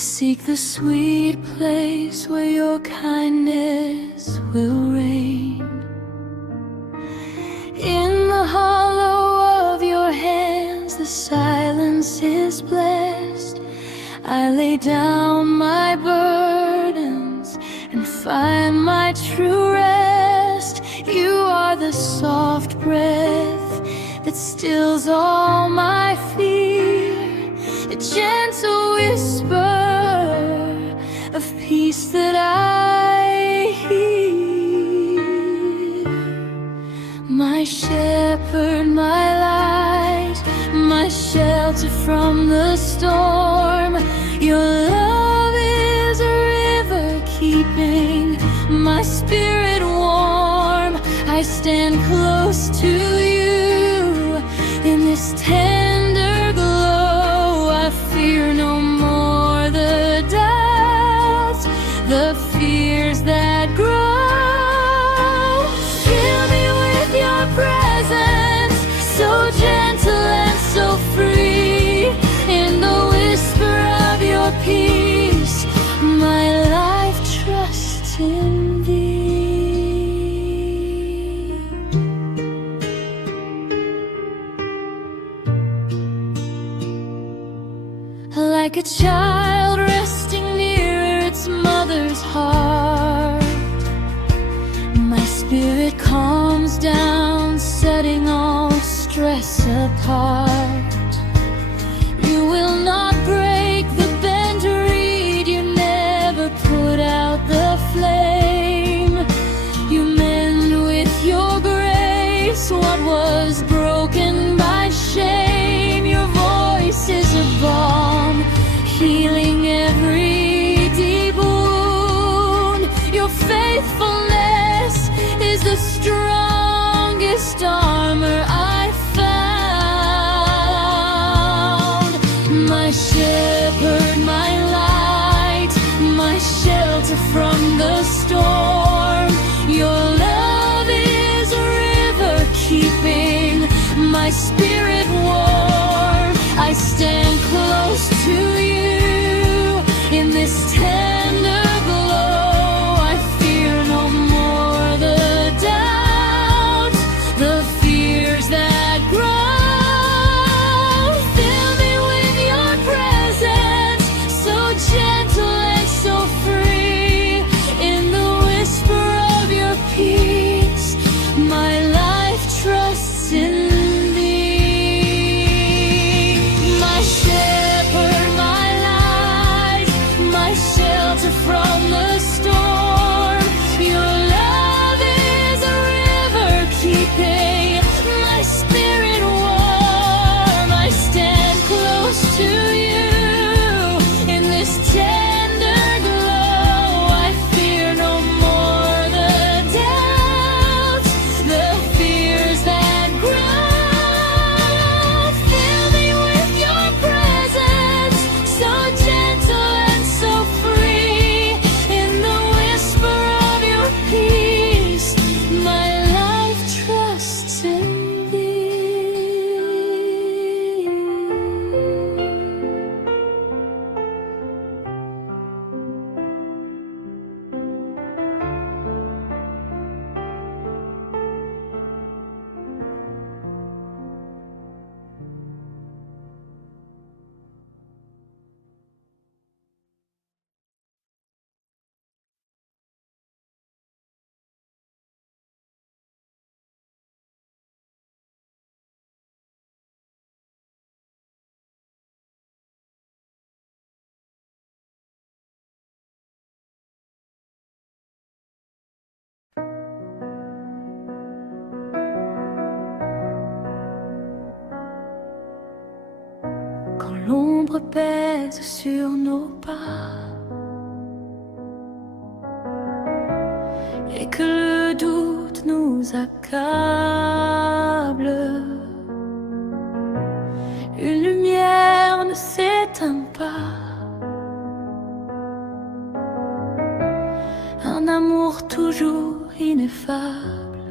seek the sweet place where your kindness will reign. In the hollow of your hands the silence is blessed. I lay down my burdens and find my true rest. You are the soft breath that stills all my fear, a gentle whisper of peace that I hear. My shepherd, my light, my shelter from the storm. Your love is a river keeping my spirit warm. I stand close to you in this tender glow. I fear no more the doubts, the fears that grow. Fill me with your presence, so gentle and so free. In the whisper of your peace, my life trusts in thee. Like a child resting near its mother's heart, my spirit calms down, setting all stress apart. You will not break the bent reed, you never put out the flame. You mend with your grace what was broken by shame. Your voice is a balm, healing every deep wound. Your faithfulness is the strongest armor I found. My shepherd, my light, my shelter from the storm. Your love is a river keeping my spirit warm. I stand close to you in this tender glow. I fear no more the doubts, the fears that grow. Fill me with your presence, so gentle and so free. In the whisper of your peace, my life trusts in thee. My shepherd, my light, my shelter from the storm. Your love is a river keeping my spirit warm. I stand close to you in this tender glow. I fear no more the doubts, the fears that grow. Fill me with your presence, so gentle and so free. In the whisper of your peace, my life trusts in thee. Quand l'ombre pèse sur nos pas et que le doute nous accable, une lumière ne s'éteint pas, un amour toujours ineffable.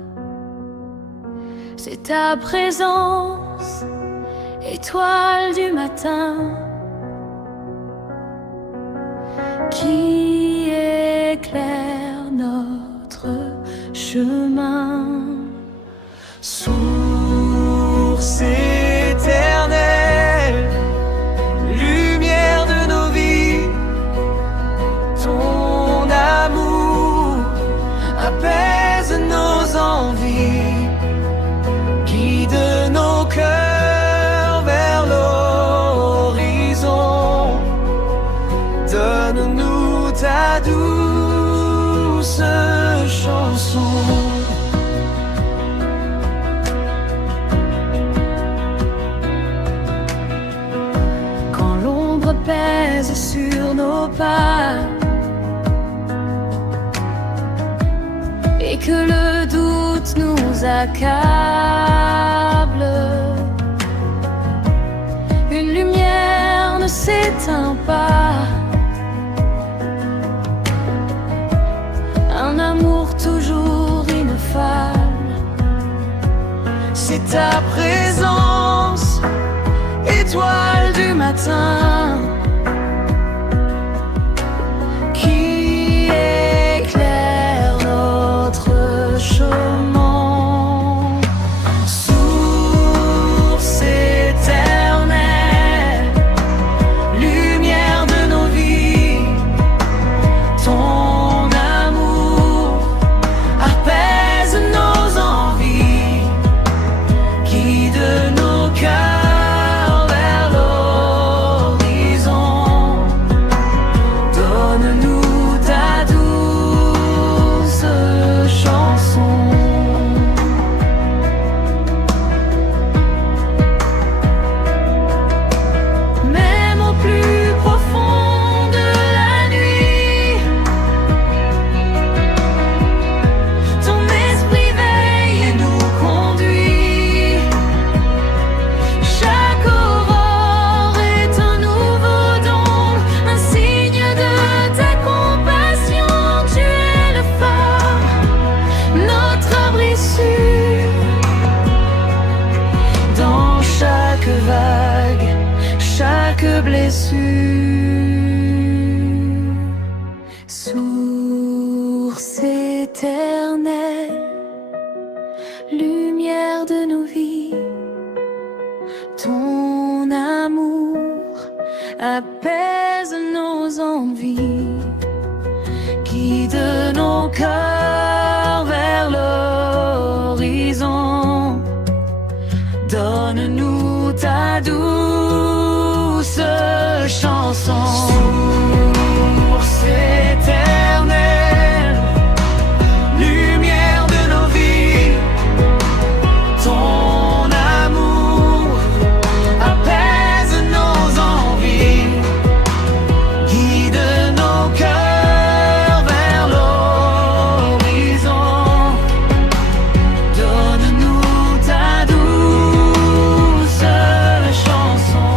C'est ta présence, étoile du matin, qui éclaire notre chemin. Source éternelle, lumière de nos vies, ton amour apaise nos envies, guide nos cœurs vers l'horizon. Donne-nous ta douce chanson. Quand l'ombre pèse sur nos pas et que le doute nous accable, une lumière ne s'éteint pas, un amour toujours ineffable. C'est ta présence, étoile du matin, qui éclaire notre chemin. source éternelle, lumière de nos vies, ton amour apaise nos envies, guide nos cœurs vers l'horizon. Donne-nous ta douce chanson. Même au plus profond de la nuit, ton esprit veille et nous conduit. Chaque aurore est un nouveau don, un signe de ta compassion. Tu es le phare, notre abri sûr. Dans chaque vague, chaque blessure. Source éternelle, lumière de nos vies, ton amour apaise nos envies, guide nos cœurs vers l'horizon. Donne-nous ta douce chanson. Source éternelle, lumière de nos vies, ton amour apaise nos envies, guide nos cœurs vers l'horizon. Donne-nous ta douce chanson.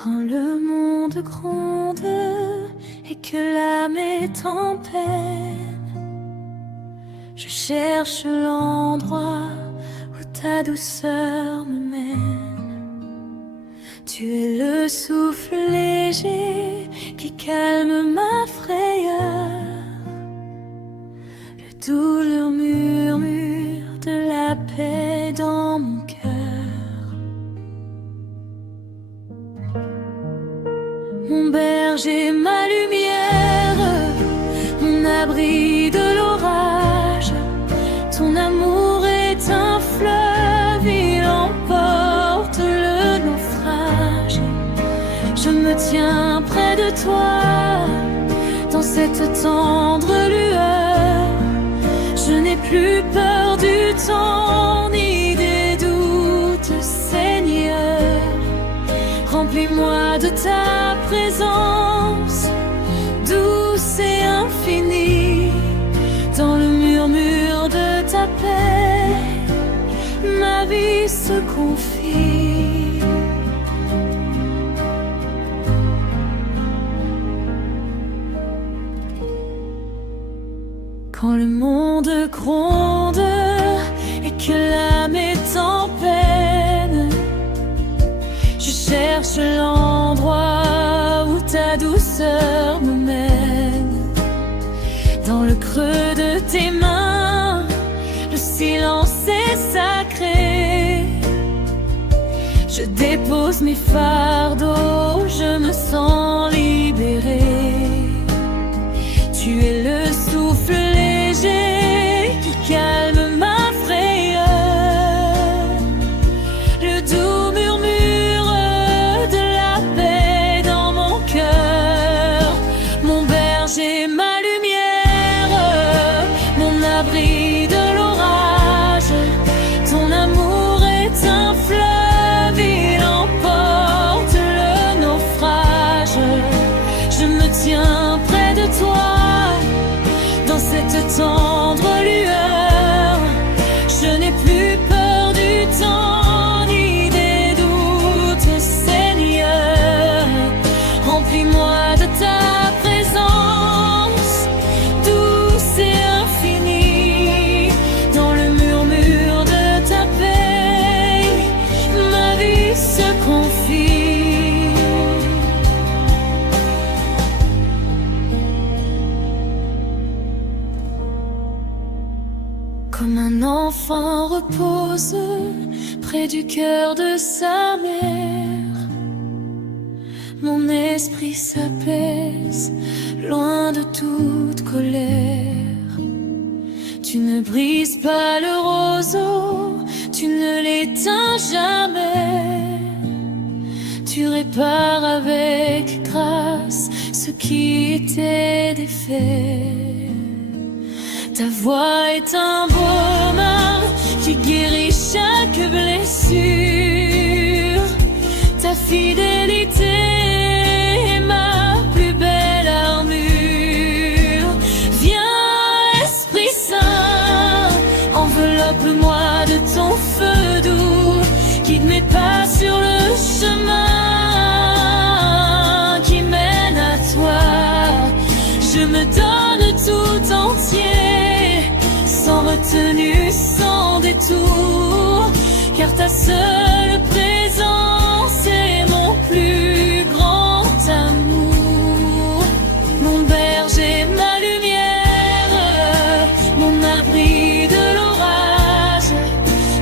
Quand le monde gronde et que l'âme est en peine, Je cherche l'endroit où ta douceur me mène. Tu es le souffle léger qui calme ma frayeur, le doux murmure de la paix dans mon cœur. Mon berger, ma lumière, mon abri de l'orage. Ton amour est un fleuve, il emporte le naufrage. Je me tiens près de toi, dans cette tendre lueur. Je n'ai plus peur du temps, ni des doutes, Seigneur. Remplis-moi de ta présence, douce et infinie. Dans le murmure de ta paix, ma vie se confie. Quand le monde gronde et que l'âme est en peine, je cherche l'endroit où ta douceur me mène. Dans le creux de tes mains, le silence est sacré. Je dépose mes fardeaux, je me sens libérée. Tu es le souffle léger qui calme ma frayeur, le doux murmure de la paix dans mon cœur. Mon berger, ma lumière, mon abri de l'orage. Ton amour est un fleuve, il emporte le naufrage. Je me tiens près de toi, dans cette tendre lueur. Je n'ai plus peur du temps, ni des doutes, Seigneur. Remplis-moi de ta présence, douce et infinie. Dans le murmure de ta paix, ma vie se confie. Comme un enfant repose près du cœur de sa mère, mon esprit s'apaise loin de toute colère. Tu ne brises pas le roseau, tu ne l'éteins jamais. Tu répares avec grâce ce qui était défait. Ta voix est un baume qui guérit chaque blessure. Ta fidélité est ma plus belle armure. Viens, Esprit Saint, enveloppe-moi de ton feu doux. Guide mes pas sur le chemin qui mène à toi. Je me donne tout entier, sans retenue, sans détour, car ta seule présence est mon plus grand amour. Mon berger, ma lumière, mon abri de l'orage.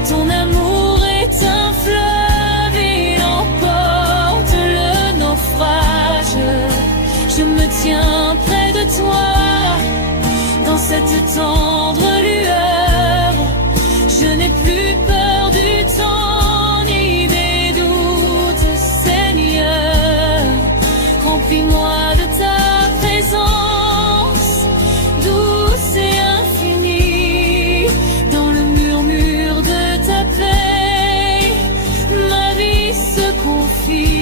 Ton amour est un fleuve, il emporte le naufrage. Je me tiens près de toi, dans cette tendre lueur. Je n'ai plus peur du temps, ni des doutes, Seigneur. Remplis-moi de ta présence, douce et infinie. Dans le murmure de ta paix, ma vie se confie.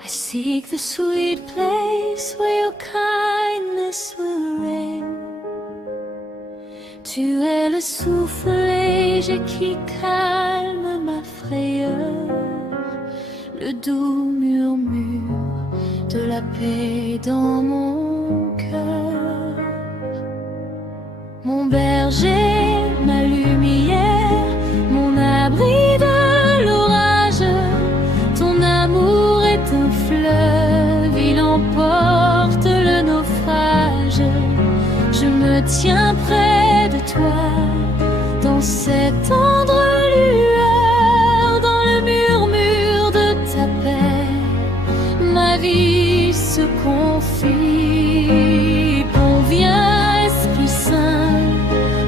I seek the sweet place where your kindness will reign. Tu es le souffle léger qui calme ma frayeur, le doux murmure de la paix dans mon cœur. Mon berger, ma lumière, mon abri de l'orage, ton amour est un fleuve, il emporte le naufrage. Je me tiens près de toi, dans cette tendre lueur, dans le murmure de ta paix, ma vie se confie. Conviens, Esprit Saint,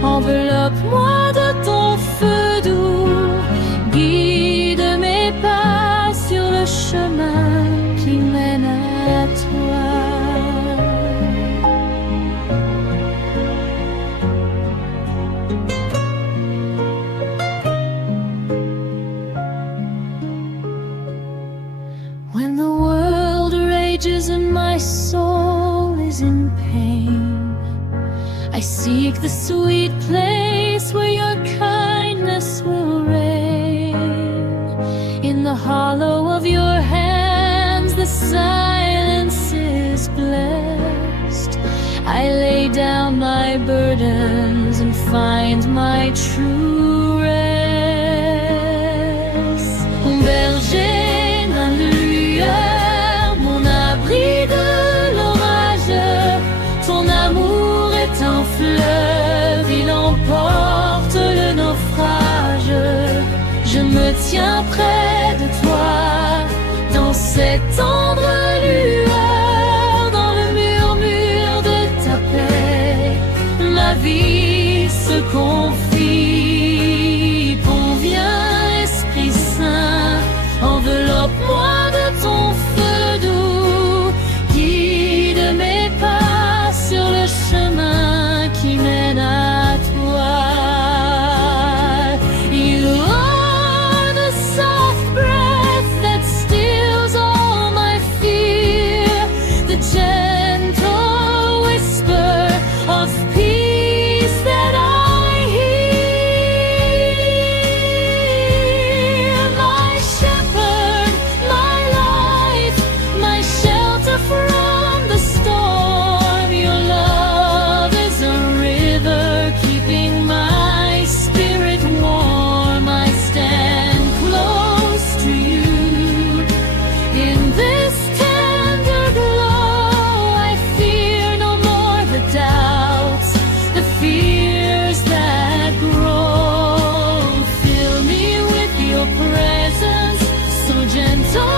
enveloppe-moi de ton feu doux, guide mes pas sur le chemin qui mène à toi. When the world rages and my soul is in pain, I seek the sweet place where your kindness will reign. In the hollow of your hands the silence is blessed. I lay down my burdens and find my true rest. Mon berger, ma lueur, mon abri de l'orage, ton amour est un fleuve, il emporte le naufrage. Je me tiens près de toi, dans cette tendre lueur, dans le murmure de ta paix, ma vie se confie. Conviens, Esprit Saint, enveloppe-moi de ton feu doux, guide mes pas sur le chemin qui mène à toi. You are the soft breath that stills all my fear, the gentle whisper of peace that I hear. My shepherd, my life, my shelter from the storm. Your love is a river keeping my spirit warm. I stand close to you. In this tender glow, I fear no more the doubts, the fears that grow. Fill me with your presence, so gentle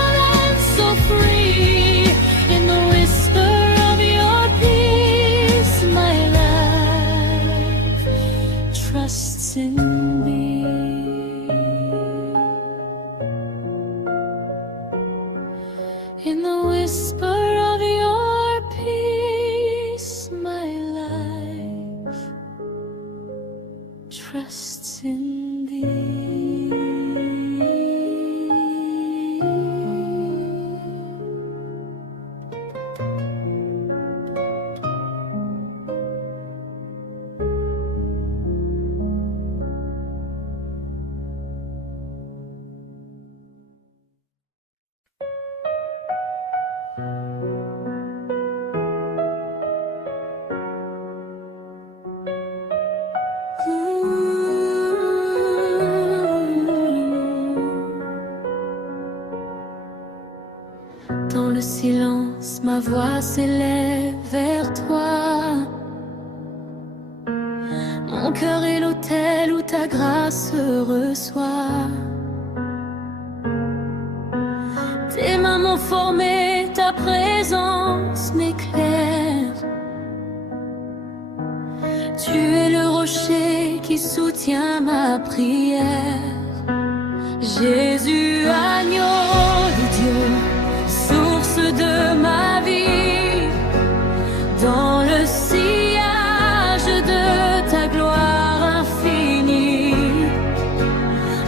and so free. In the whisper of your peace, my life trusts in me. In the whisper of your peace, my life trusts in thee. Dans le silence, ma voix s'élève vers toi. Mon cœur est l'autel où ta grâce reçoit. Tes mains m'ont formé, ta présence m'éclaire. Tu es le rocher qui soutient ma prière. Jésus, agneau de Dieu, source de ma vie, dans le sillage de ta gloire infinie.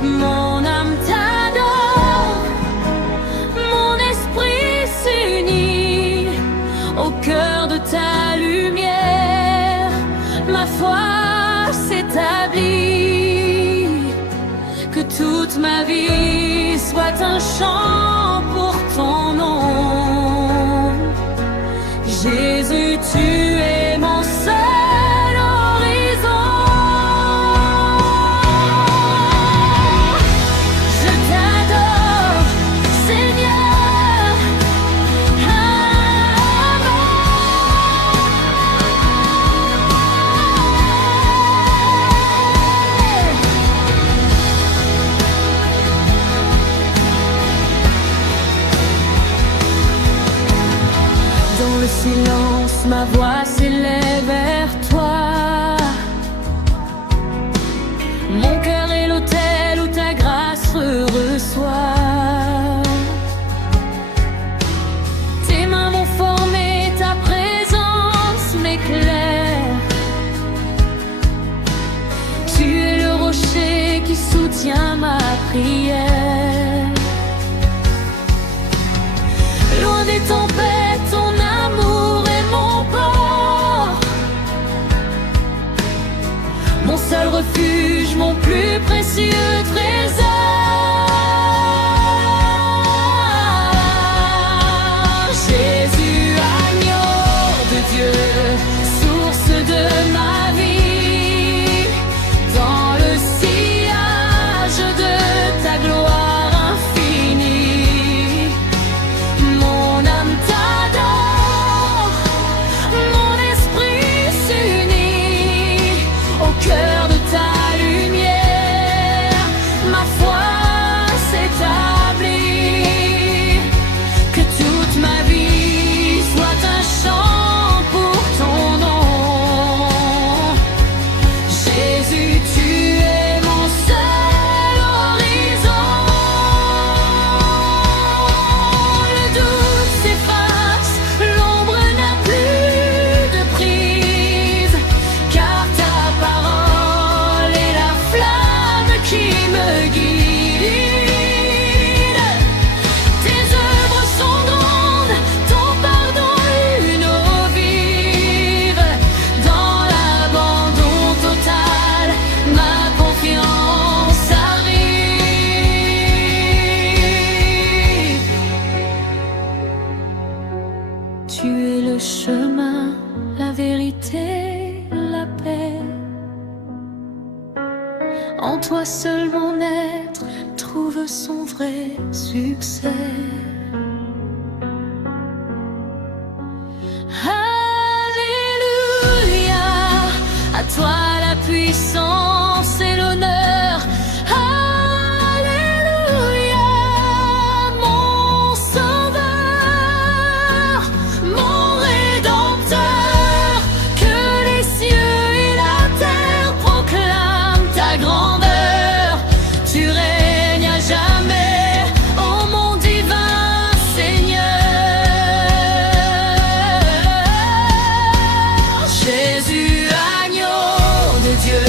Mon âme t'adore, mon esprit foi s'établit, que toute ma vie soit un chant pour ton nom. Jésus, tu es mon seul horizon. Je t'adore, Seigneur. Dans le silence, ma voix s'élève vers toi. Mon cœur est l'autel où ta grâce reçoit. Tes mains m'ont formé, ta présence m'éclaire. Tu es le rocher qui soutient ma prière. Loin des tempêtes, ton amour est mon port. Mon seul refuge, mon plus précieux trésor. Jésus, agneau de Dieu, source de ma vie. Dans le sillage de ta gloire infinie, mon âme t'adore, mon esprit s'unit au cœur de ta lumière. Ma foi s'établit, que toute ma vie soit un chant pour ton nom. Jésus, tu es mon seul horizon. Le doute s'efface, l'ombre n'a plus de prise, car ta parole est la flamme qui me guide. Tes œuvres sont grandes, ton pardon une eau vive. Dans l'abandon total, ma confiance arrive. Tu es le chemin, la vérité, la paix. En toi seul mon être trouve son vrai succès. Alléluia, à toi la puissance et l'honneur. Alléluia, mon sauveur, mon rédempteur. Que les cieux et la terre proclament ta grandeur. Tu règnes à jamais, ô mon divin Seigneur. Jésus, agneau de Dieu,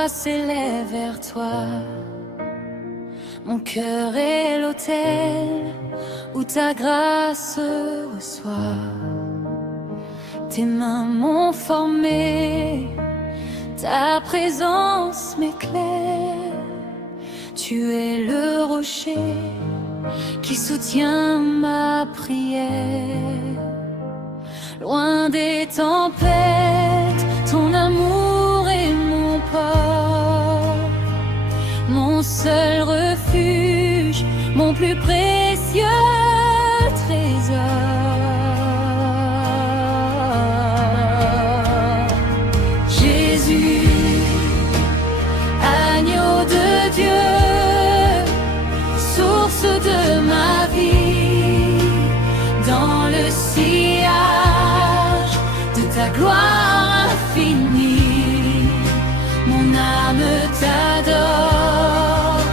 voix s'élève vers toi. Mon cœur est l'autel où ta grâce reçoit. Tes mains m'ont formé, ta présence m'éclaire. Tu es le rocher qui soutient ma prière. Loin des tempêtes, ton amour est mon port, mon seul refuge, mon plus précieux trésor. Jésus, agneau de Dieu, source de ma vie, dans le sillage de ta gloire infinie, mon âme t'adore,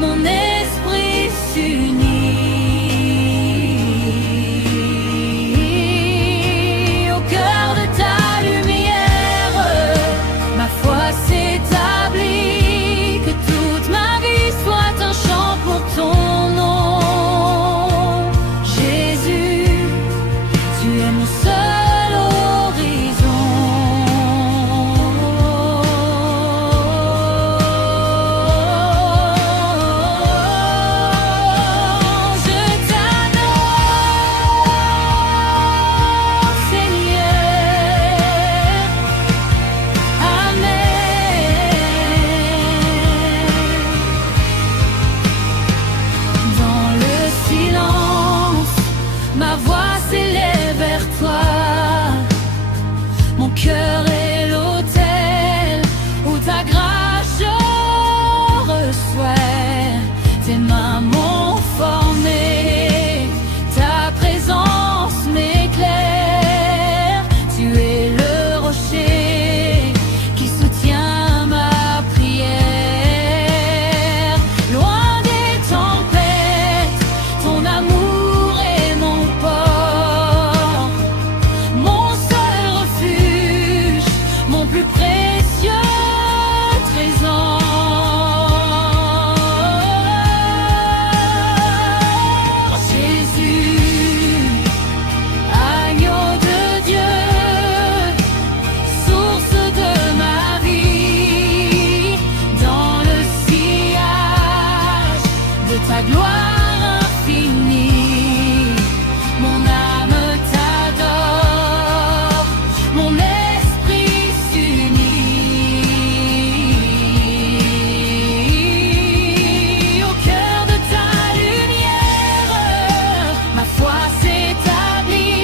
mon esprit s'unit. Au cœur de ta lumière, ma foi s'établit, que toute ma vie soit un chant pour ton nom. Jésus, tu es mon seul horizon. Je t'adore, Seigneur. Amen. Dans le silence, ma voix s'élève vers toi. Mon cœur est l'autel où ta grâce je reçois. Tes mains m'ont formé, ta présence m'éclaire. Tu es le rocher qui soutient ma prière. Loin des tempêtes, ton amour est mon port, mon seul refuge, mon plus précieux trésor. Jésus, agneau de Dieu, source de ma vie, dans le sillage de ta gloire infinie, mon âme t'adore, mon esprit s'unit. Au cœur de ta lumière, ma foi s'établit,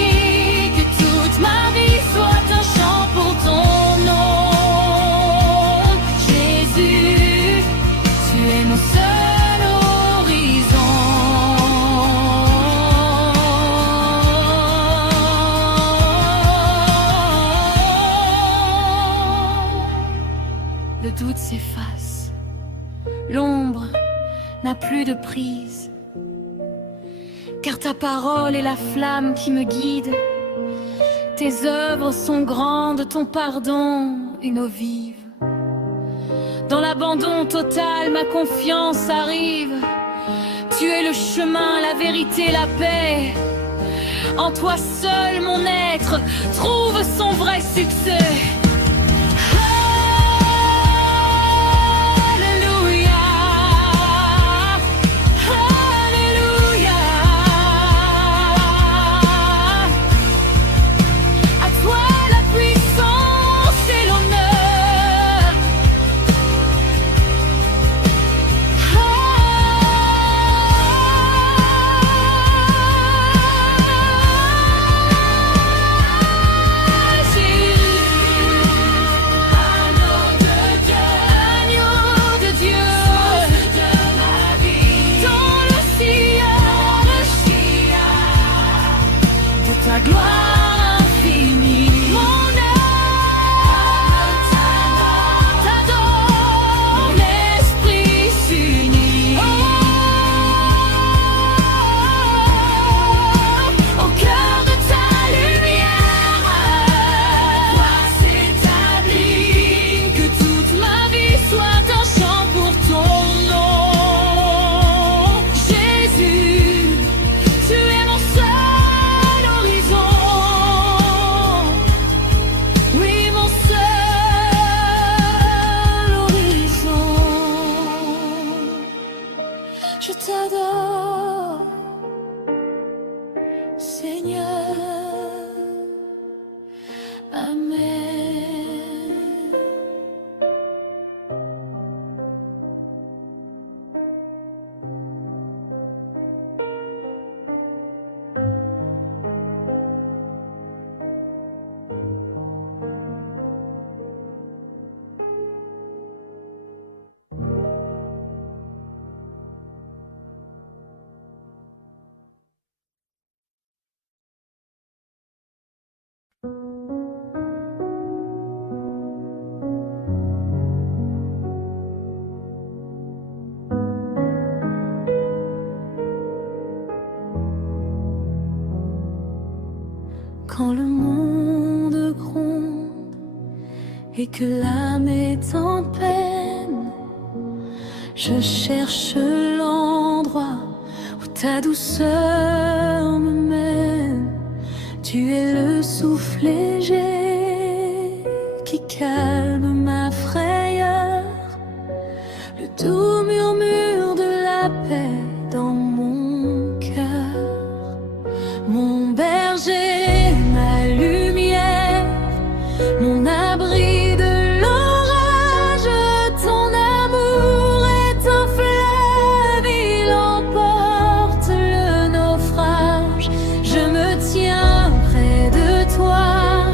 que toute ma vie soit un chant pour ton nom. Jésus, tu es mon seul horizon. Le doute s'efface, l'ombre n'a plus de prise, car ta parole est la flamme qui me guide. Tes œuvres sont grandes, ton pardon une eau vive. Dans l'abandon total, ma confiance arrive. Tu es le chemin, la vérité, la paix. En toi seul, mon être trouve son vrai succès. Alléluia, Alléluia. À toi la puissance et l'honneur. Jésus. je t'adore, Seigneur. Amen. Quand le monde gronde et que l'âme est en peine, je cherche l'endroit où ta douceur me mène. Tu es le souffle léger qui calme ma frayeur, le doux murmure de la paix dans mon cœur. Mon berger, ma lumière, mon abri de l'orage, ton amour est un fleuve, il emporte le naufrage. Je me tiens près de toi,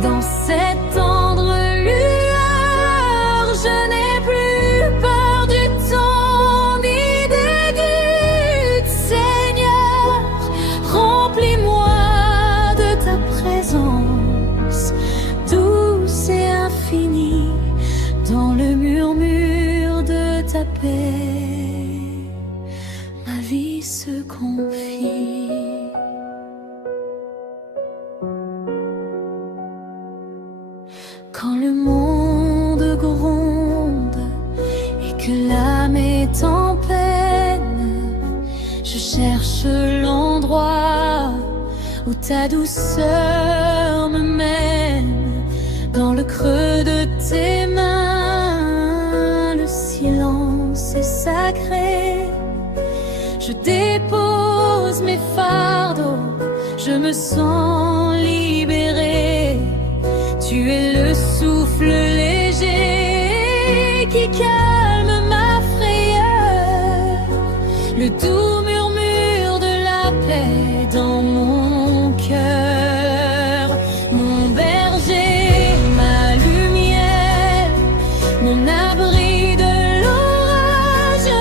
dans cette tendre lueur. Je n'ai plus peur du temps ni des doutes, Seigneur. Remplis-moi de ta présence, douce et infinie, dans le murmure de ta paix. Ma vie se confie. Quand le monde gronde et que l'âme est en peine, je cherche l'endroit où ta douceur me mène. Dans le creux de tes mains, le silence est sacré. Je dépose mes fardeaux, je me sens libérée. Tu es le souffle léger qui calme ma frayeur, le doux murmure de la paix dans mon cœur. Mon berger, ma lumière, mon abri de l'orage,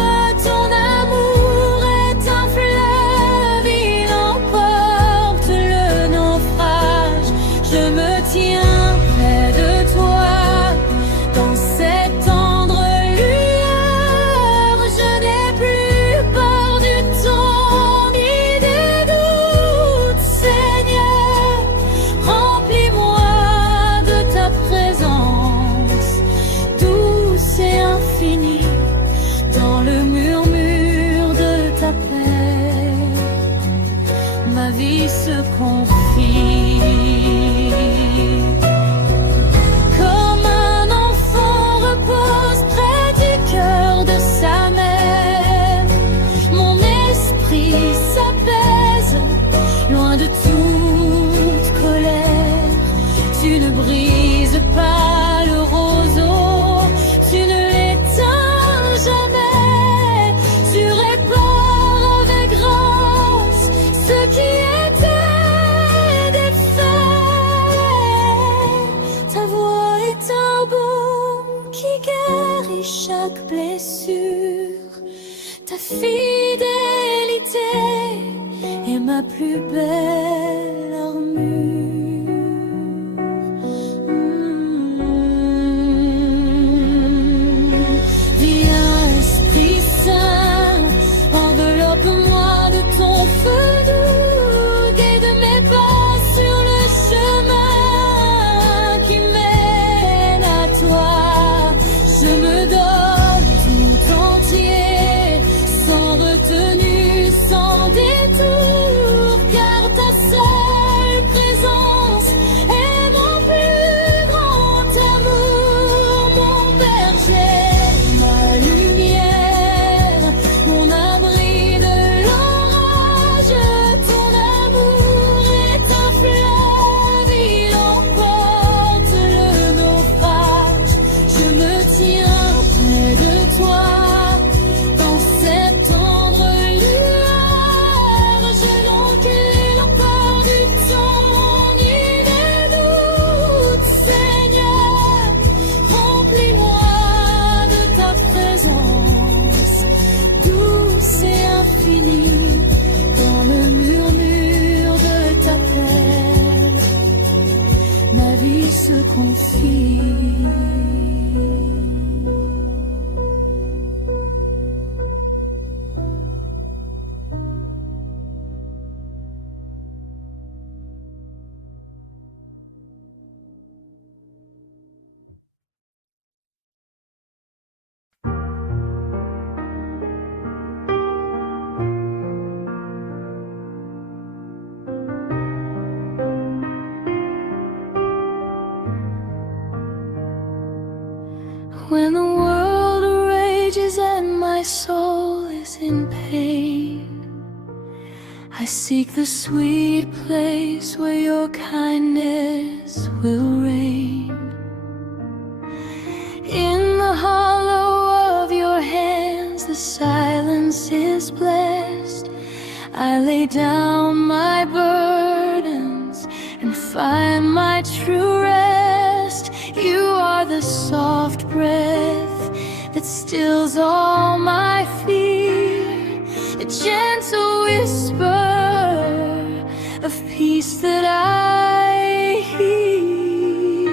ton amour est un fleuve, il emporte le naufrage. Je me tiens près de toi, dans cette tendre lueur. Je n'ai plus peur du temps ni des doutes, Seigneur. Remplis-moi de ta présence, douce et infinie, dans le murmure de ta paix. Ma vie se confie. Comme un enfant repose près du cœur de sa mère, mon esprit s'apaise, loin de toute colère. Tu ne brises pas le roseau, tu ne l'éteins jamais. Tu répares avec grâce ce qui était défait. Ta voix est un baume qui guérit chaque blessure. Ta fidélité est ma plus belle armure. Viens, Esprit Saint, enveloppe-moi de ton feu doux, guide mes pas sur le chemin qui mène à toi. Je me donne tout entier, sans retenue, sans détour, car ta seule présence est mon plus grand amour. Mon berger, ma lumière, mon amour When the world rages and my soul is in pain, I seek the sweet place where your kindness will reign. In the hollow of your hands the silence is blessed. I lay down my burdens and find my true rest. You are the soft breath that stills all my fear, a gentle whisper of peace that I hear.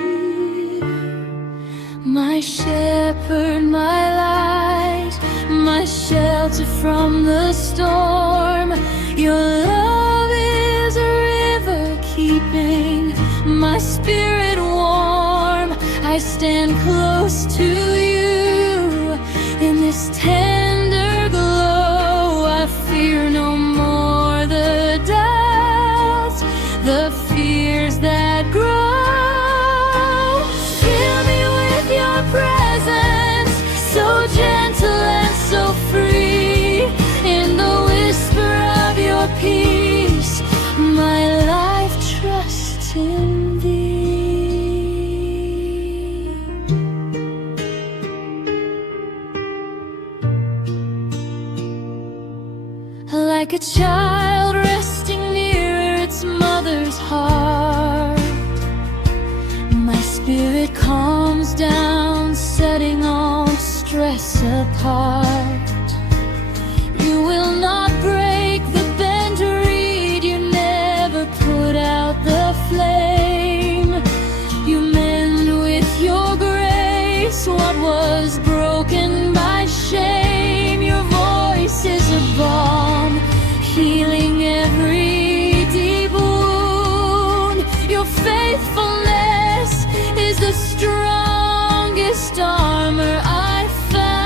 My shepherd, my light, my shelter from the storm, your love is a river keeping my spirit warm. I stand close to you in this tender glow. I fear no more the doubts, the fears that grow. Fill me with your presence, so gentle and so free. In the whisper of your peace, my life trusts in thee. Like a child resting near its mother's heart, my spirit calms down, setting all stress apart. You will not break the bent reed, you never put out the flame. You mend with your grace what was broken by shame. Your voice is a balm, healing every deep wound. Your faithfulness is the strongest armor I found.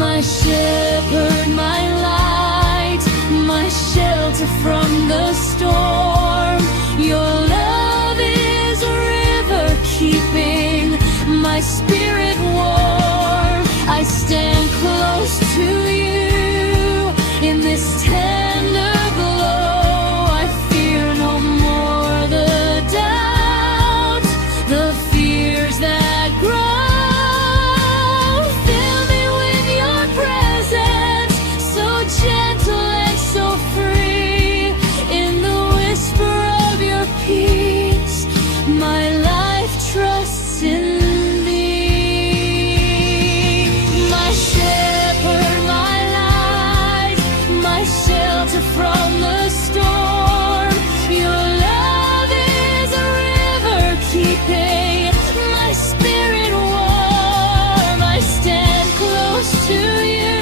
My shepherd, my light, my shelter from the storm. Your love is a river keeping my spirit warm. I stand close to you in this tender glow. I fear no more the doubts, the fears that grow. Fill me with your presence, so gentle and so free. In the whisper of your peace, my life trusts in thee. My shepherd, my light, my shelter from the storm. Your love is a river keeping my spirit warm. I stand close to you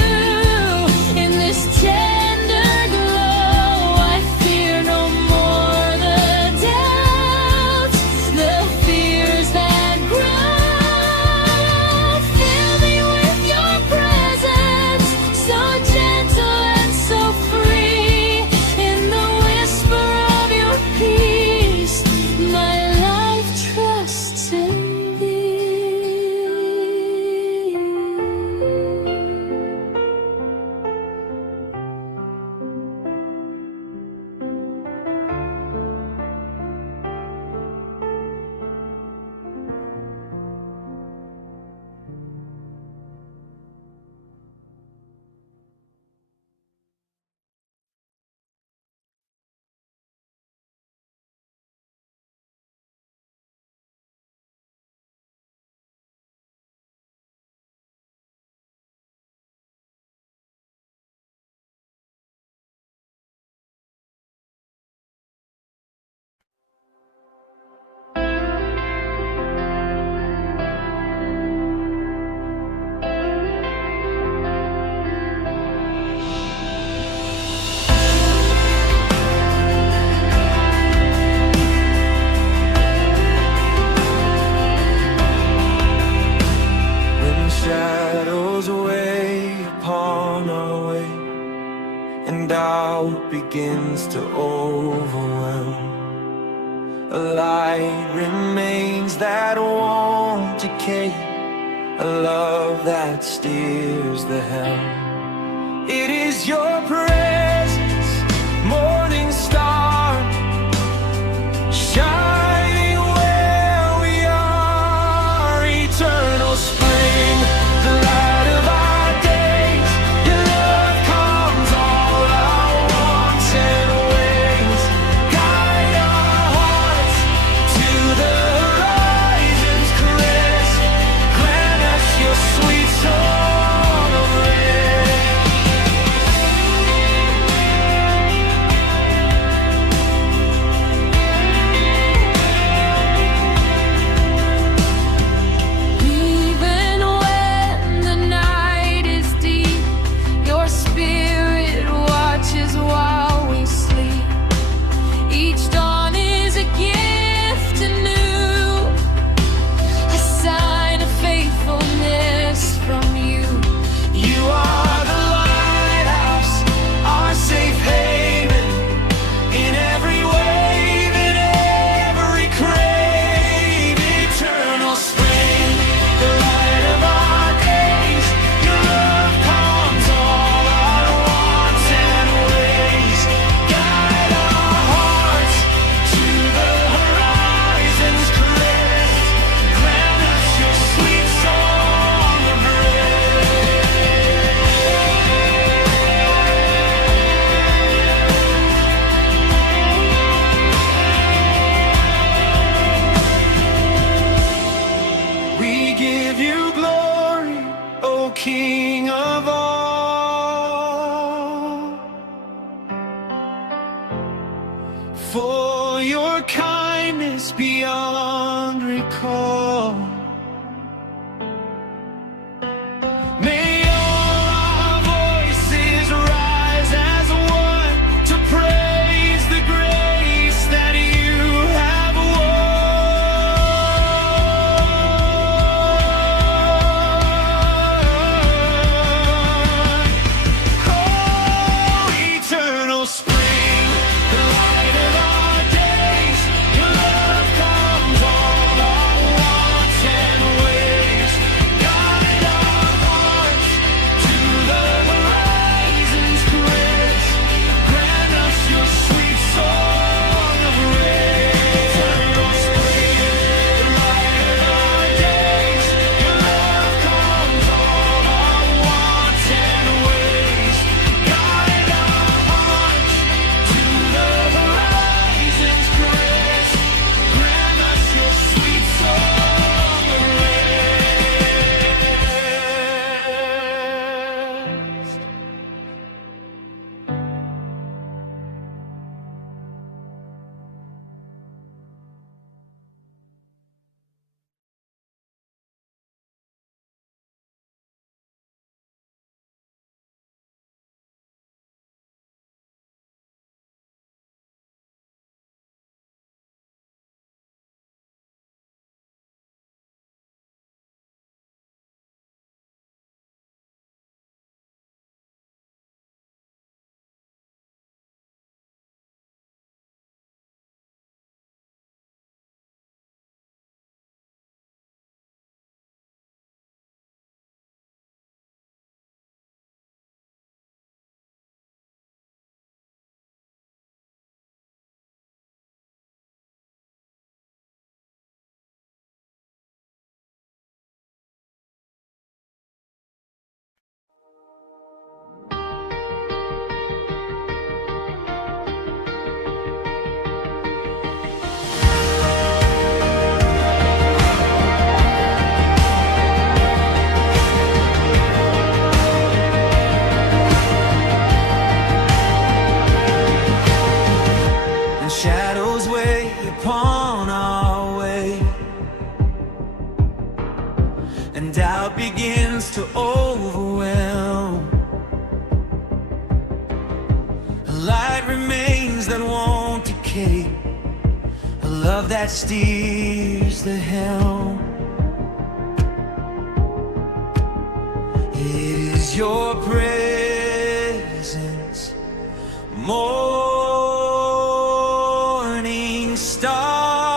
in this tender glow. I fear no more the doubts, the fears that grow. Fill me with your presence, so gentle and so free. In the whisper of your peace, my life trusts in thee. Doubt begins to overwhelm. A light remains that won't decay, a love that steers the helm. It is your presence, morning star, shining where we are. Eternal spring, the light of our days. Your love calms all our wants and ways. Guide our hearts to the horizon's caress. Grant us your sweet song of rest. Even when the night is deep, your spirit watches while we sleep. Each dawn is a gift anew, a sign of faithfulness from you. You are the lighthouse, our safe haven, in every wave, in every crave. Eternal spring, the light of our days. Your love calms all our wants and ways. Guide our hearts to the horizon's crest. Grant us your sweet song of rest. We give you glory, O King of all, for your kindness beyond recall. May all our voices rise as one to praise the grace that you have won. Oh, eternal spring, the light of our days. Your love comes all our wants and ways. Guide our hearts to the horizon's crest. Grant us your sweet song of rest. Eternal spring, the light of our days. Your love comes all our wants and ways. Guide our hearts to the horizon's crest. Grant us your sweet song of rest. And shadows weigh upon our way, and doubt begins to overwhelm. A light remains that won't decay, a love that steers the helm. It is your presence, morning star.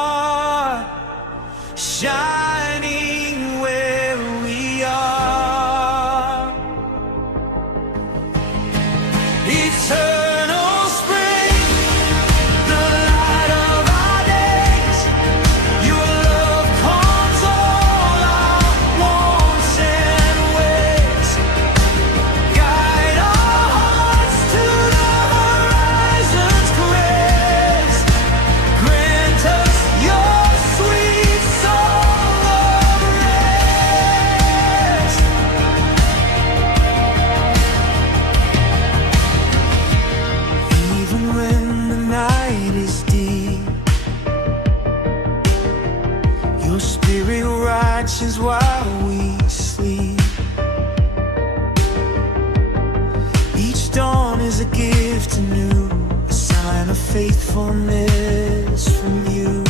faithfulness from you.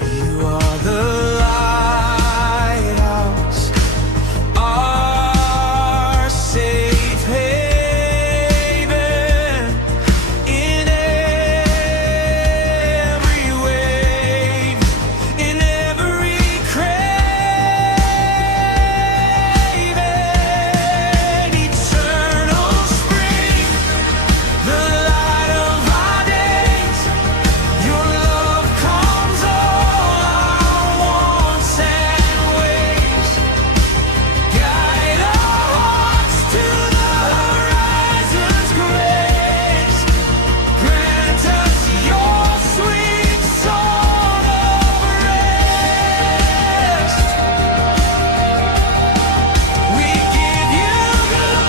You are the lighthouse, our safe haven in every wave, in every craven, eternal spring, the light of our days. Your love calms all our wants and ways. Guide our hearts to the horizon's grace. Grant us your sweet song of rest. We give you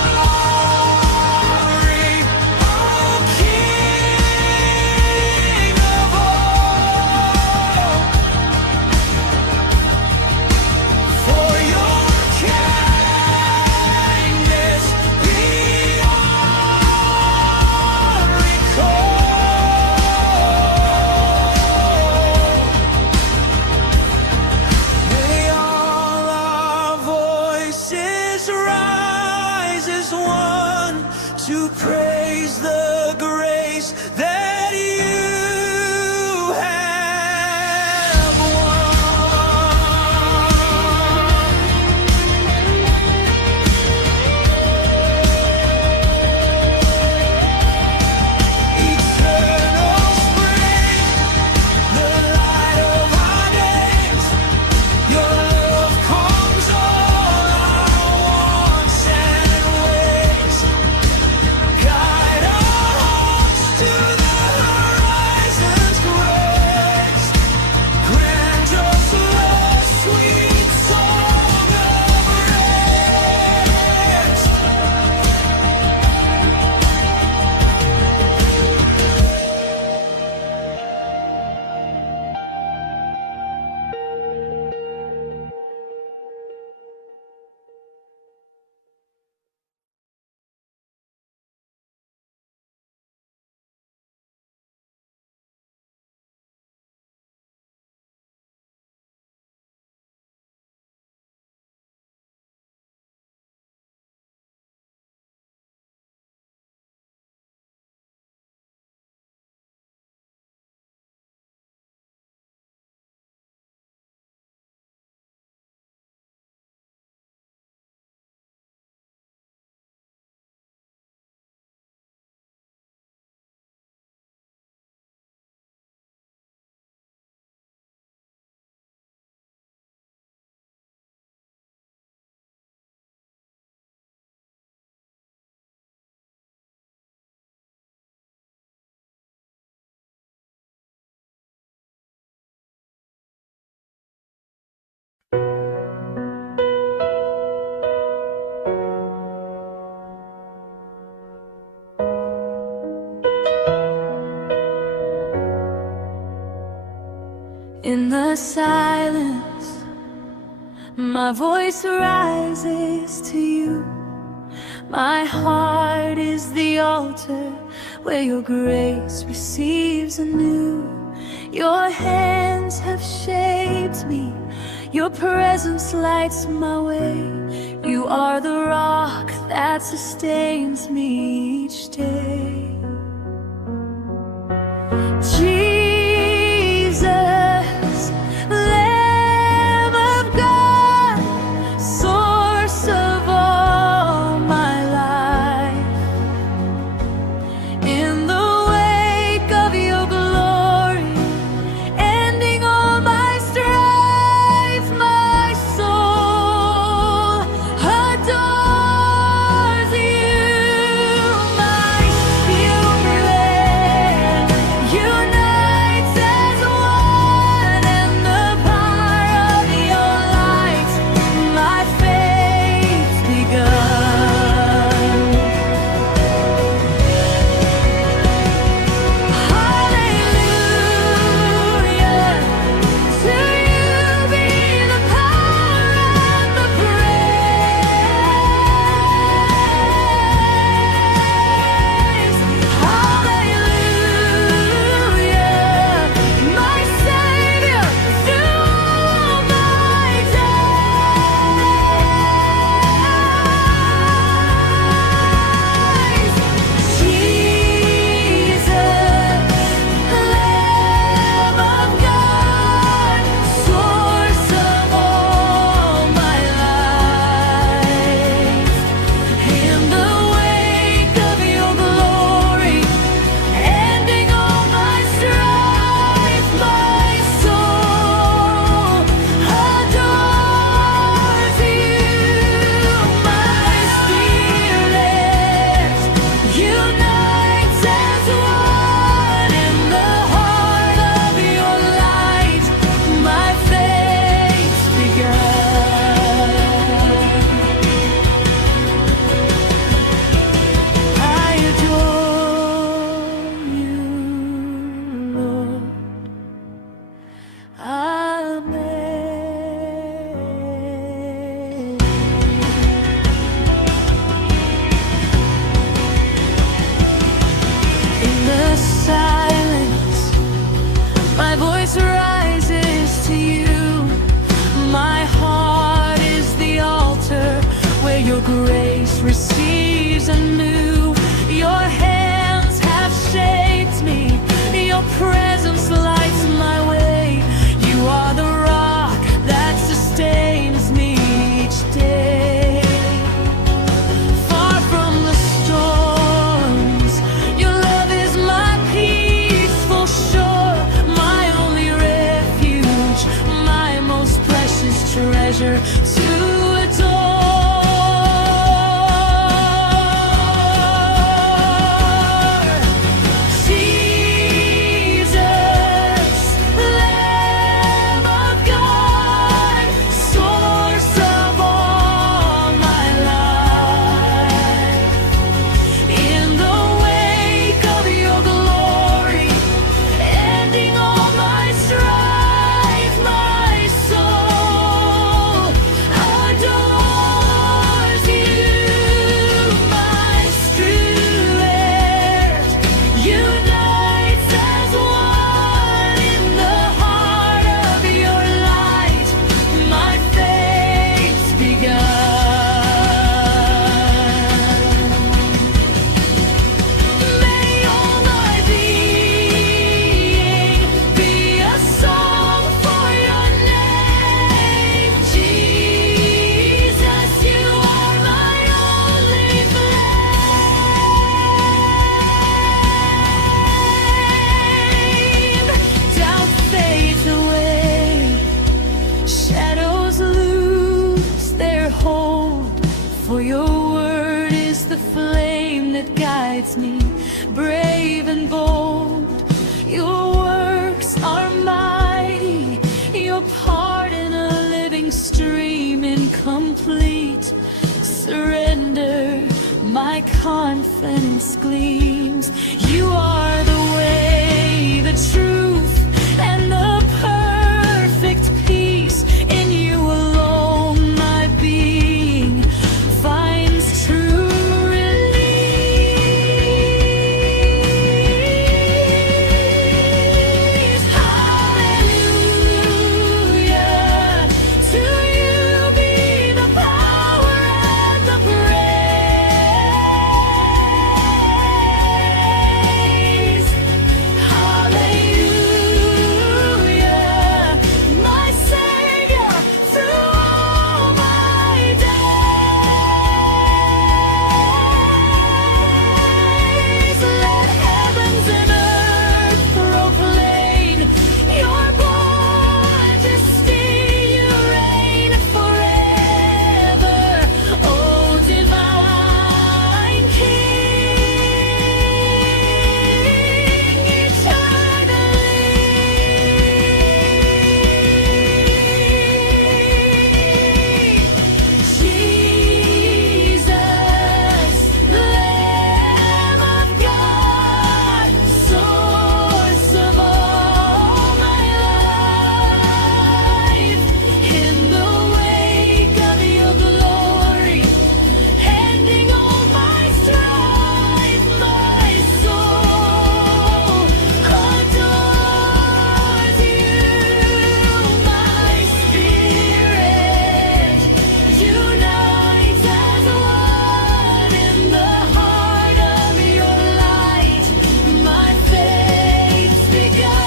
glory, O King of all, for your kindness beyond recall. May all our voices rise as one to praise the grace that you have won. Eternal spring, the light of our days. Your love calms all our wants and ways. Guide our hearts to the horizon's grace. Grant us your sweet song of rest. In the silence, my voice rises to you. My heart is the altar where your grace receives anew. Your hands have shaped me, your presence lights my way. You are the rock that sustains me each day. Jesus, Lamb of God, source of all my life. In the wake of your glory, ending all my strife, my soul adores you. My spirit grace receives anew. Your hands have shaped me, your presence lights my way. You are the rock that sustains me each day. Far from the storms, your love is my peaceful shore, my only refuge, my most precious treasure to adore. For your word is the flame that guides me, brave and bold. Your works are mighty, your part in a living stream in complete surrender. My confidence gleams. You are the way, the truth, and the perfect peace. In you alone my being finds true release. Hallelujah, to you be the power and the praise. Hallelujah, my Savior, through all my days. Let heavens and earth proclaim your majesty. You reign forever, O divine King, eternally. Jesus, Lamb of God, source of all my life. In the wake of your glory, ending all my strife, my soul adores you. My spirit unites as one in the heart of your light. My faith's begun.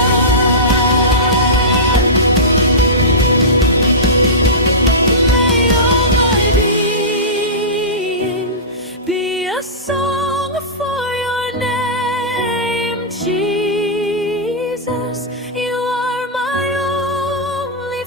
May all my being be a song for your name, Jesus. You are my only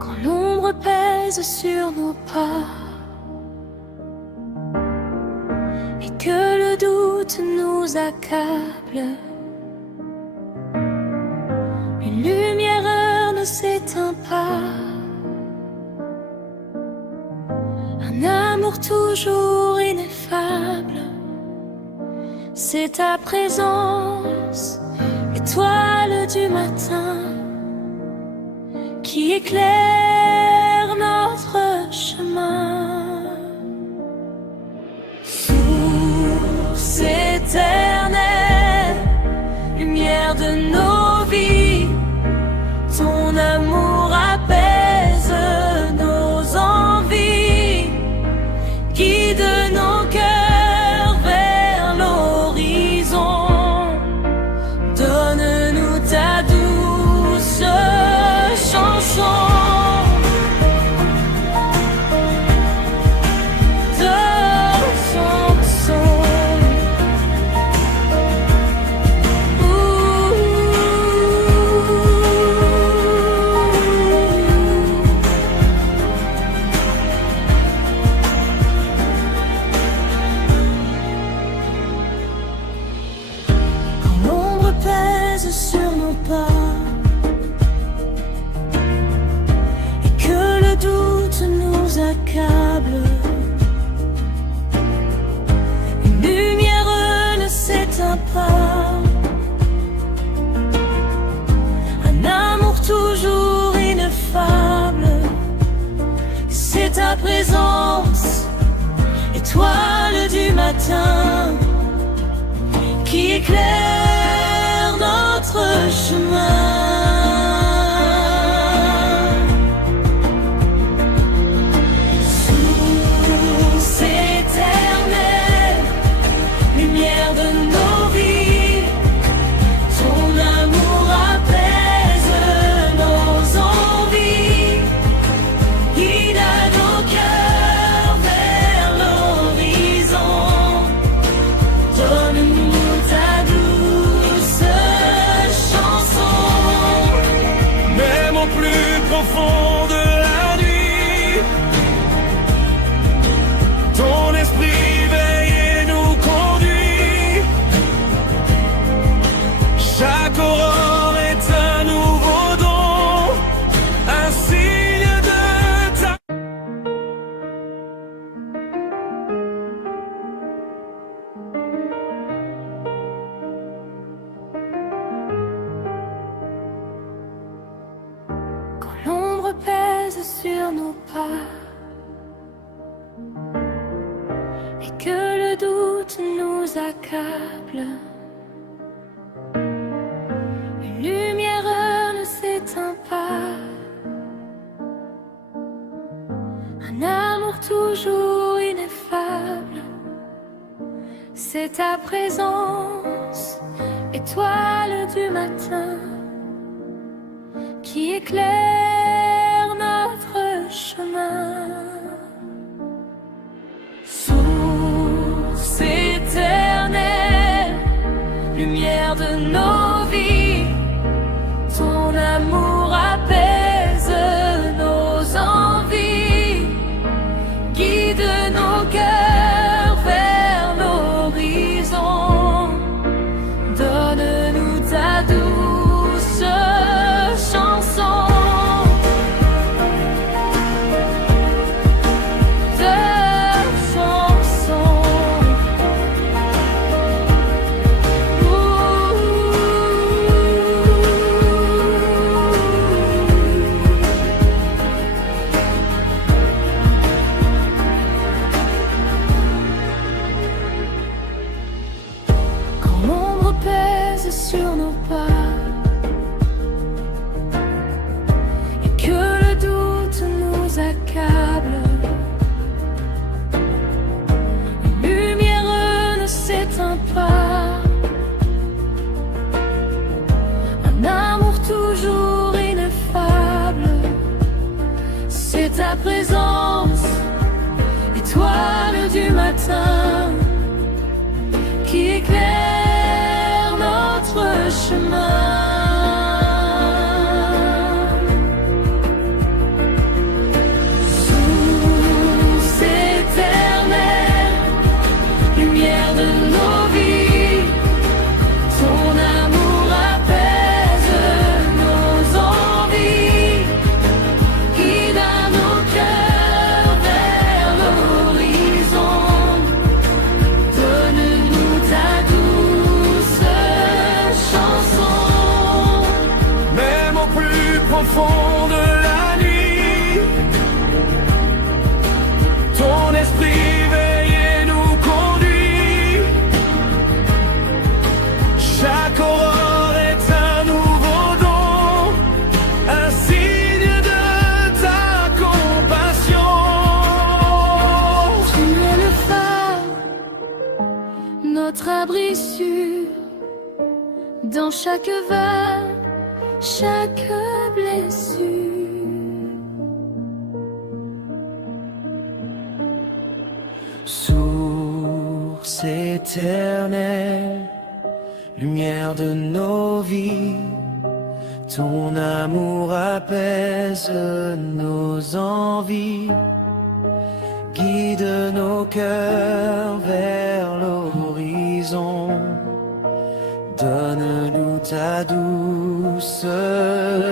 Quand l'ombre pèse sur nos pas et que le doute nous accable, une lumière ne s'éteint pas, un amour amour toujours ineffable. C'est ta présence, étoile du matin, qui éclaire notre chemin. Source éternelle, lumière de nos vies, ton amour apaise nos envies, guide nos cœurs vers l'horizon. Donne-nous ta douce chanson. Sur nos pas et que le doute nous accable, une lumière ne s'éteint pas, un amour toujours ineffable. C'est ta présence, étoile du matin, qui éclaire notre chemin. Source éternelle, lumière de nos vies, ton amour apaise nos envies, guide à nos cœurs vers l'horizon. Donne-nous ta douce chanson. Même au plus profond de la nuit, ton esprit veille et nous conduit. Chaque aurore est un nouveau don, un signe de ta... Quand l'ombre pèse sur nos pas et que le doute nous accable, une lumière ne s'éteint pas, un amour toujours ineffable. C'est ta présence, étoile du matin, qui éclaire notre chemin. Source éternelle, lumière de nos vies, ton amour apaise nos envies, guide nos cœurs vers l'horizon. Donne-nous ta douce chanson. Quand l'ombre pèse sur nos pas et que le doute nous accable, une lumière ne s'éteint pas, un amour toujours ineffable. C'est ta présence, étoile du matin, qui éclaire notre chemin. Source éternelle, lumière de nos vies, ton amour apaise nos envies, guide à nos cœurs vers l'horizon. chaque vague, chaque blessure. Source éternelle, lumière de nos vies, ton amour apaise nos envies, guide nos cœurs vers l'horizon. Donne-nous ta douce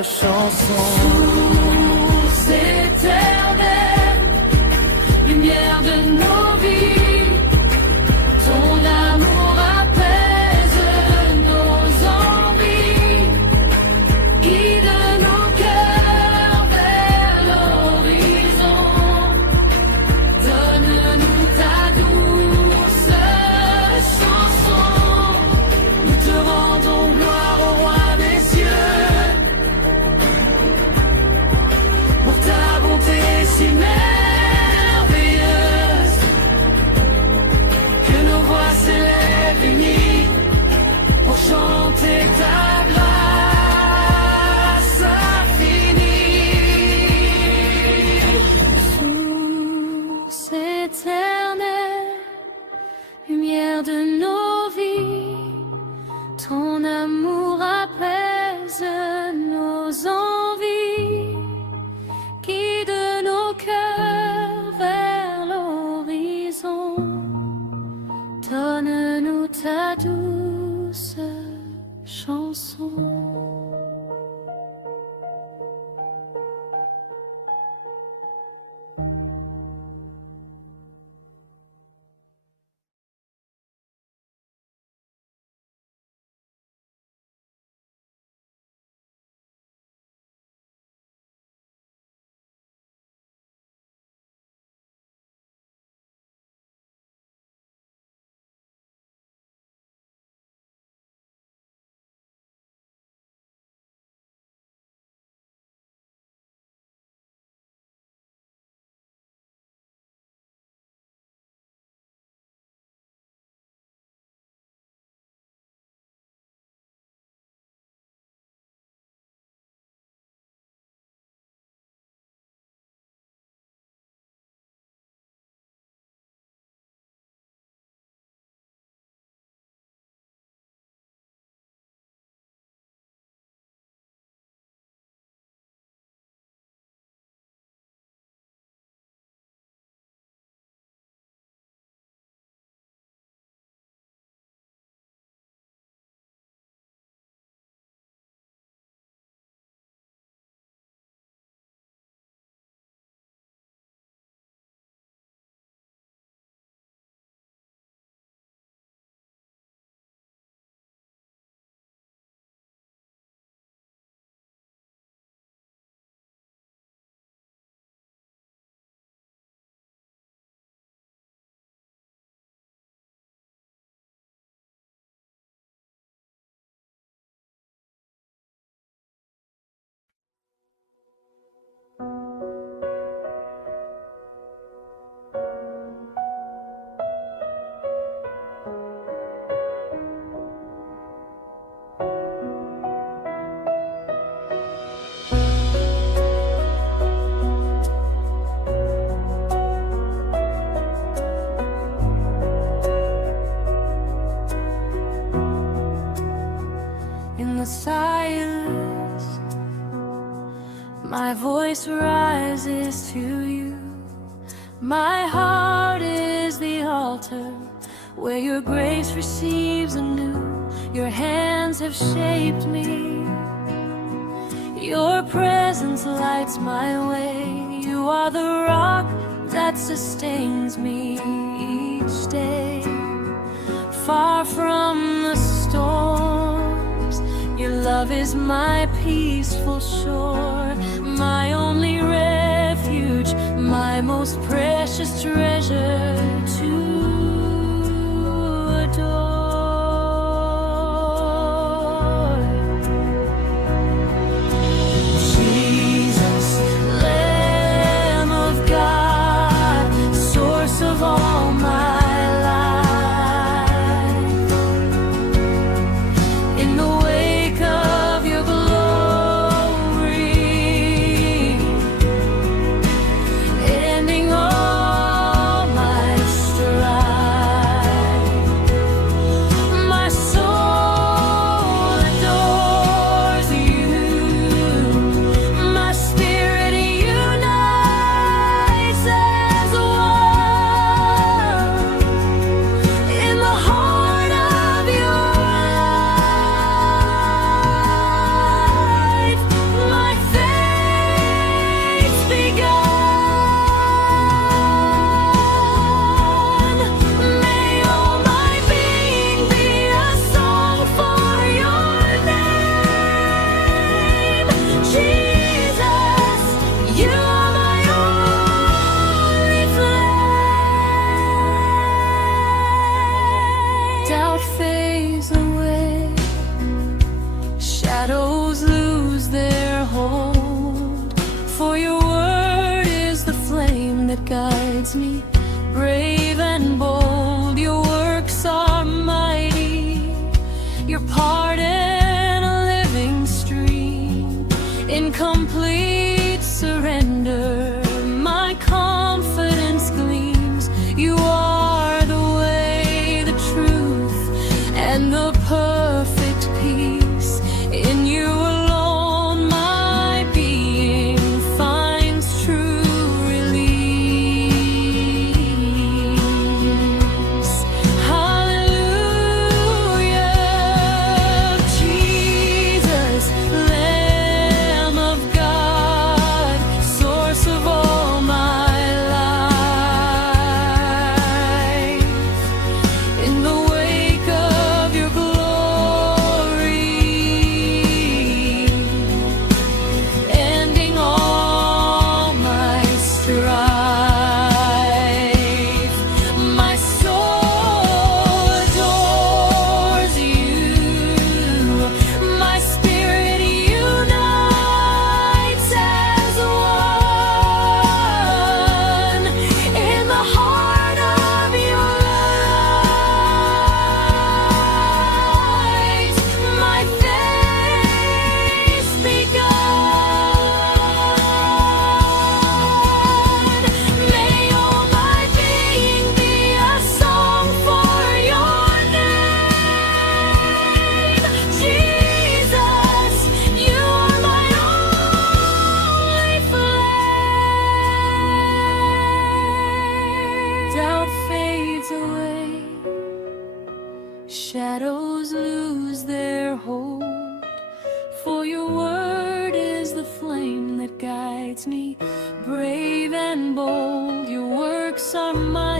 chanson. Source éternelle, lumière de nos vies, ton amour apaise nos envies, guide nos cœurs vers l'horizon. Donne-nous ta douce chanson. Nous te rendons gloire au roi des cieux, pour ta bonté si merveilleuse, que nos voix s'élèvent unies pour chanter ta grâce infinie. Source éternelle, lumière de nos vies, ton amour apaise nos envies, guide nos cœurs vers l'horizon. Donne-nous ta douce chanson. In the silence, my voice rises to you. My heart is the altar where your grace receives anew. Your hands have shaped me. Your presence lights my way. You are the rock that sustains me each day. Far from the storms, your love is my peaceful shore, my only refuge, my most precious treasure to adore. Jesus, Lamb of God, source of all my life. In the way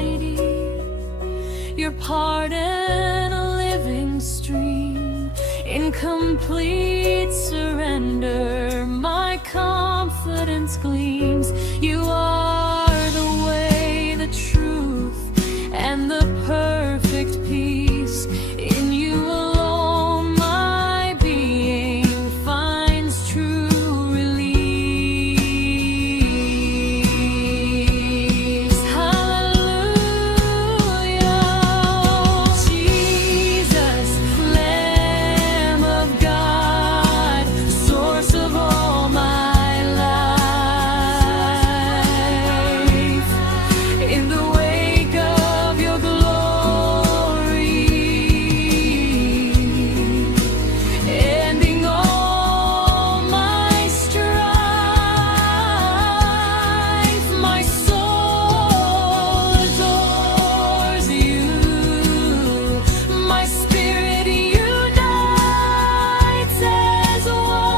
mighty, your pardon a living stream. In complete surrender, my confidence gleams. You are the way, the truth, and the perfect peace. In you alone my being finds true release. Hallelujah. Jesus, Lamb of God, source of all my life. In the wake of your glory, ending all my strife, my soul adores you, my spirit unites as one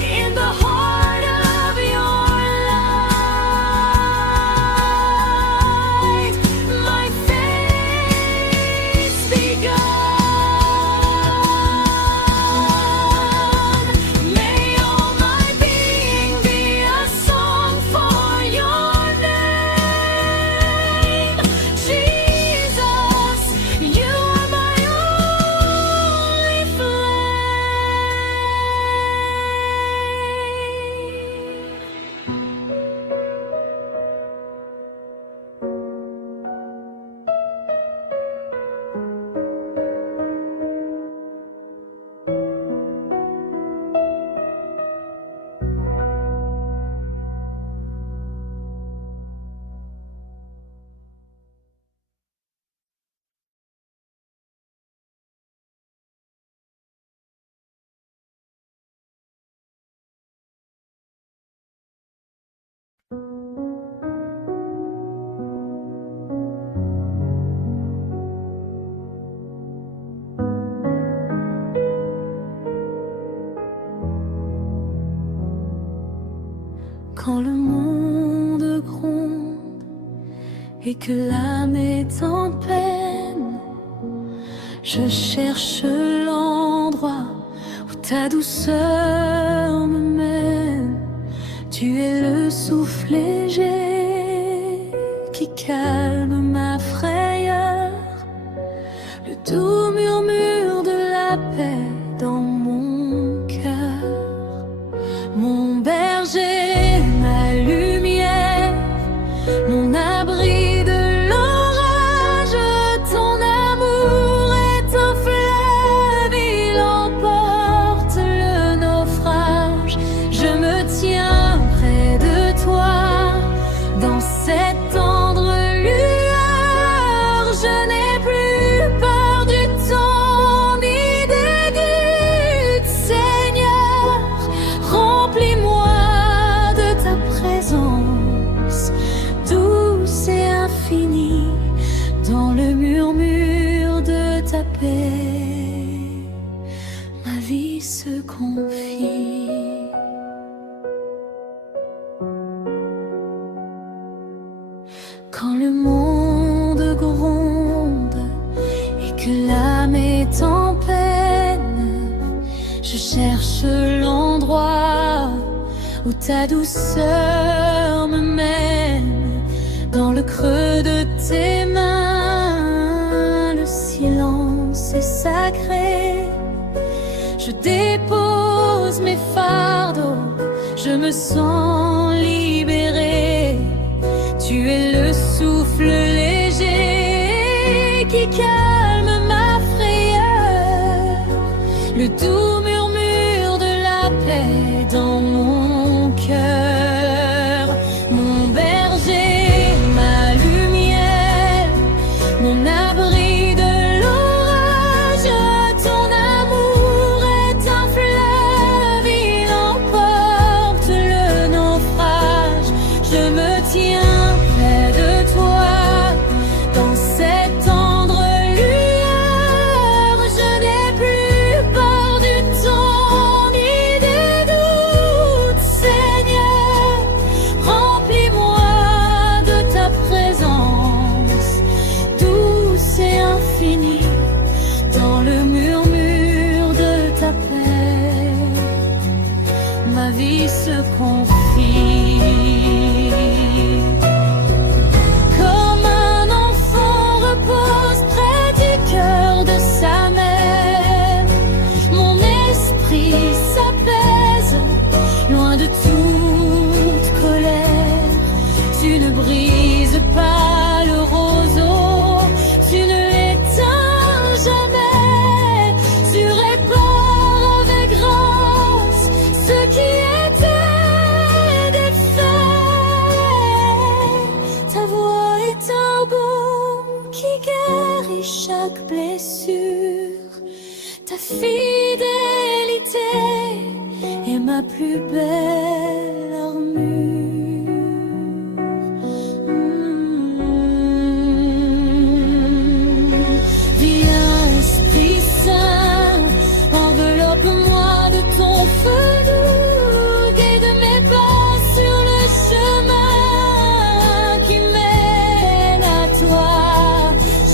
in the heart of your light. My faith's begun. May all my being be a song for your name. Jesus, you are my only flame. Quand le monde gronde et que l'âme est en peine, je cherche l'endroit où ta douceur me mène. Tu es le souffle léger qui calme ma frayeur, le doux murmure de la paix dans mon cœur. Mon berger, ma lumière, mon abri de l'orage, ton amour est un fleuve, il emporte le naufrage. Je me tiens près de toi, dans cette tendre lueur. Je n'ai plus peur du temps ni des doutes. Seigneur, remplis-moi de ta présence, douce et infinie, dans le murmure de ta paix. Ma vie se confie. Quand le monde gronde et que l'âme est en peine, je cherche l'endroit où ta douceur me mène. Dans le creux de tes mains, le silence est sacré. Je dépose mes fardeaux, je me sens libérée. Tu es le souffle léger qui calme ma frayeur, le doux murmure de la paix dans mon cœur. Mon berger, ma lumière, mon abri de l'orage, ton amour est un fleuve, il emporte le naufrage. Je me tiens près de toi, dans cette tendre lueur. Je n'ai plus peur du ma plus belle armure. Viens, Esprit Saint, enveloppe-moi de ton feu doux, guide mes pas sur le chemin qui mène à toi.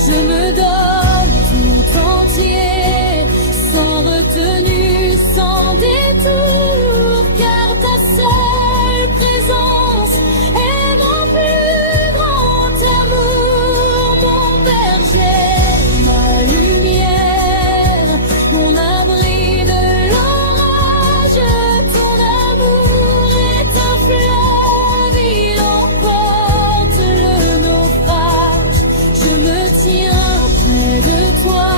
Je me donne tout entier, sans retenue, sans détour, car ta seule présence est mon plus grand amour, mon berger, ma lumière, mon abri de l'orage. Ton amour est un fleuve, il emporte le naufrage. Je me tiens près de toi,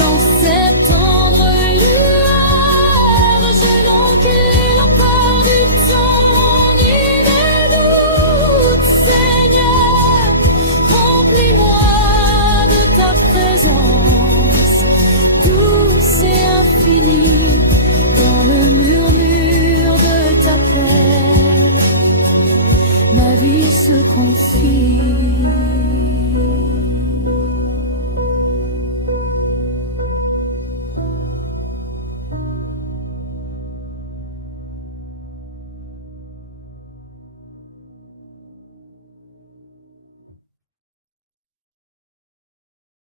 dans cette tendre lueur. Je n'encule pas du temps ni de doute, Seigneur. Remplis-moi de ta présence, douce et infinie, dans le murmure de ta paix. Ma vie se confie.